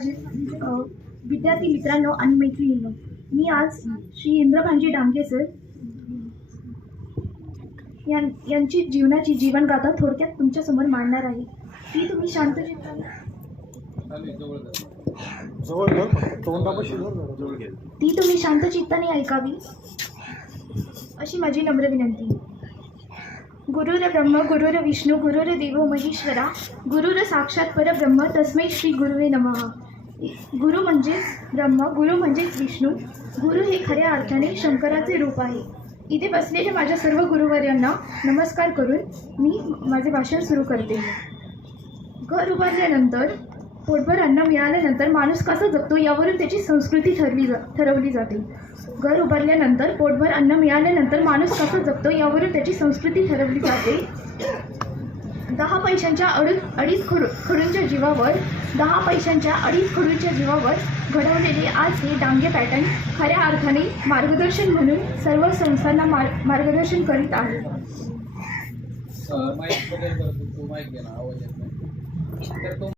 विद्यार्थी मित्रांनो आणि मैत्रिणींनो, मी आज श्री इंद्रभानजी डांगे सर यांची जीवनाची जीवनगाथा थोडक्यात तुमच्यासमोर मांडणार आहे. ती तुम्ही शांत चित्ताने ऐकावी अशी माझी नम्र विनंती. गुरुर ब्रह्म गुरुर विष्णू गुरुर देव महेश्वरा गुरुर साक्षात परब्रह्म तस्मै श्री गुरुवे नमः. गुरु म्हणजेच ब्रह्म, गुरु म्हणजेच विष्णू, गुरु हे खऱ्या अर्थाने शंकराचे रूप आहे. इथे बसलेल्या माझ्या सर्व गुरुवर्यांना नमस्कार करून मी माझे भाषण सुरू करते. घर उभारल्यानंतर, पोटभर अन्न मिळाल्यानंतर माणूस कसा जगतो यावरून त्याची संस्कृती ठरवली जाते. घर उभारल्यानंतर, पोटभर अन्न मिळाल्यानंतर माणूस कसा जगतो यावरून त्याची संस्कृती ठरवली जाते. 10 पैशांच्या अडीच खडूंच्या जीवावर 10 पैशांच्या अडीच खडूंच्या जीवावर घडवलेले आज हे डांगे पॅटर्न खऱ्या अर्थाने मार्गदर्शन म्हणून सर्व संस्थांना मार्गदर्शन करीत आहे.